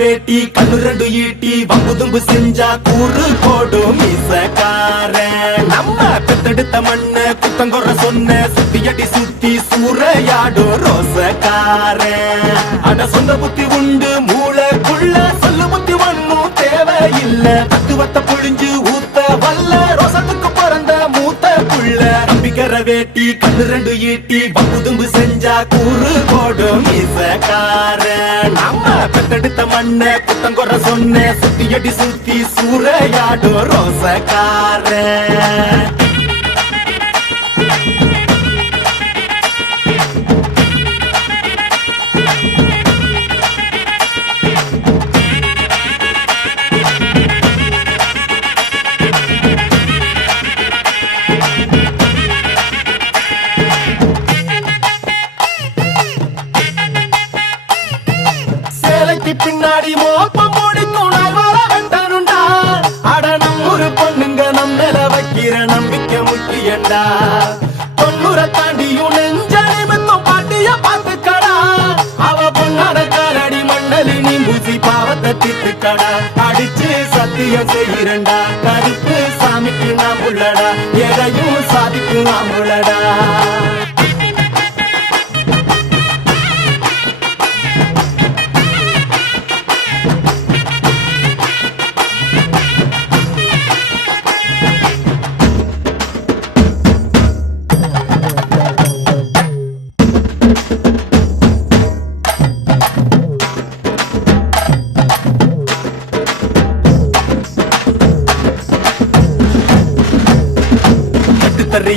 வேட்டி கண்ணு ரெண்டு ஈட்டி வம்புதும்பு செஞ்சா கூறு போடும் மீசக்காரன். நம்ம பெத்தெடுத்த மண்ண குத்தங்கொற சொன்ன சுத்தியடி சுத்தி சூறையாடும் ரோசக்காரன். அட சொந்த புத்தி உண்டு மூளைக்குள்ள சொல்லு புத்தி ஒண்ணும் தேவையில்ல. தத்துவத்தை புழிஞ்சு ஊத்த வல்ல ரோசத்துக்கு பிறந்த மூத்த புள்ள. நம்பிக்கிற வேட்டி கண்ணு ரெண்டு ஈட்டி வம்புதும்பு செஞ்சா கூறு போடும் மீசக்காரன். நம்ம பெத்தெடுத்த மண்ண குத்தங்கொற சொன்ன சுத்தியடி சுத்தி சூறையாடும் ரோசக்காரன். பின்னாடி மோப்பம் முடிக்கும் நாள் வர வெட்டனுண்டா. அட நம்மூரு பொண்ணுங்க நம்மள வைக்கிற நம்பிக்கை முக்கியண்டா. 90 தாண்டியும் நெஞ்ச நிமித்தம் பாட்டிய பாத்துக்கடா. அவ பொண்ணாட காலடி மண்டலி நீ பூசி பாவத்தை திட்டுக்கடா. அடிச்சு சத்தியம் செய்யறண்டா கருப்பு சாமிக்கு நாம் உள்ளடா. எதையும் சாதிக்கும் நாம் உள்ளடா.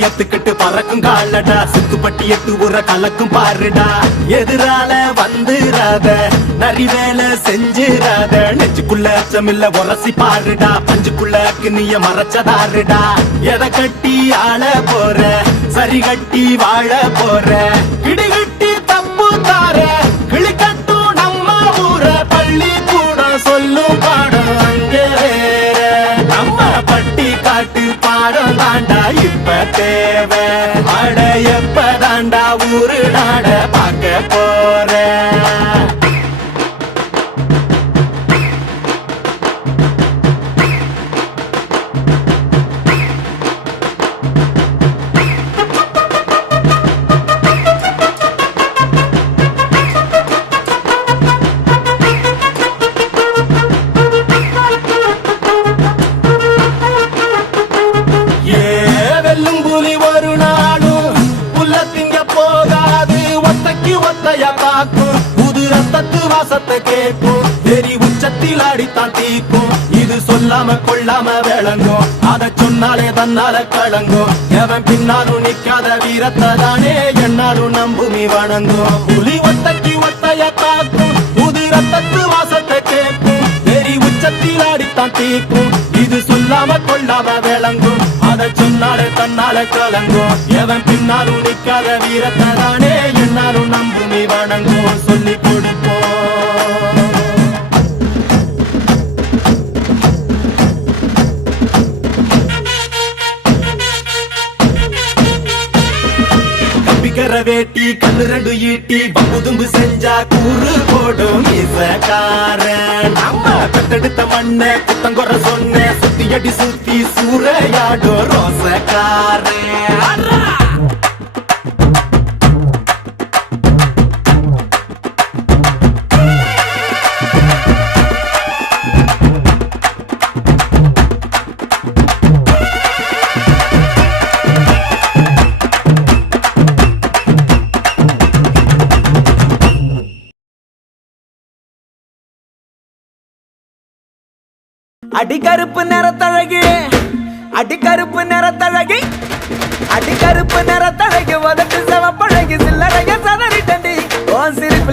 எத்துக்கிட்டு பறக்கும் காலடா. சுத்துப்பட்டி எட்டு உர கலக்கும் பாருடா. எதிரால வந்துராத நரி வேலை செஞ்சிராத. நெஞ்சுக்குள்ள அச்சமில்ல உரசி பாருடா. பஞ்சுக்குள்ள கிண்ணிய மறைச்சதாருடா. எதை கட்டி ஆள போற சரி கட்டி வாழ போற. கிடிகிட்டி தப்பு தார கிளி கட்டும் நம்ம ஊர. பள்ளி கூட சொல்லும் பாடம் அங்கே வேற. நம்ம பட்டி காட்டு பாடம் தாண்டா இப்ப தேவை. அட எப்ப தாண்டா ஊரு நாட பார்க்க போற. ஒரு நாளும் புல்ல திங்க போகாது. ஒத்தைக்கு ஒத்தையா காக்கும் புது ரத்தத்து வாசத்தை கேட்கும். தெரி உச்சத்தில் அடித்தான் தீக்கும். இது சொல்லாம கொள்ளாம விளங்கும். அதை சொன்னாலே தன்னால கலங்கும். எவன் பின்னாலும் நிக்காத வீரத்தை தானே என்னாலும் நம்புமி வணங்கும். புலி ஒத்தைக்கு ஒத்தையா காக்கும் புது ரத்தத்து வாசத்தை கேட்கும். தெரி உச்சத்தில் அடித்தான் தீக்கும். இது சொல்லாம கொள்ளாம விளங்கும். அதை சொன்னாலே தன்னால கலங்கும். எவன் பின்னாலும் நிக்காத வீரத்தை தானே என்னாலும் நம்புமி வணங்கும். சொல்லி கொடுப்போம். கம்பிக்கிற வேட்டி கண்ணு ரெண்டு ஈட்டி வம்புதும்பு செஞ்சா கூறு போடும் மீசக்காரன். நம்ம பெத்தெடுத்த மண்ண குத்தங்கொற சொன்ன சுத்தியடி சுத்தி சூறையாடும் ரோசக்காரன். அடிகருப்பு நிறத்தழகி அடிகருப்பு நிறத்தழகி அடிகருப்பு நிறத்தழகி உதட்டு செவப்பழகி சில்லறைய சதறிட்டண்டி. ஓ சிரிப்பில்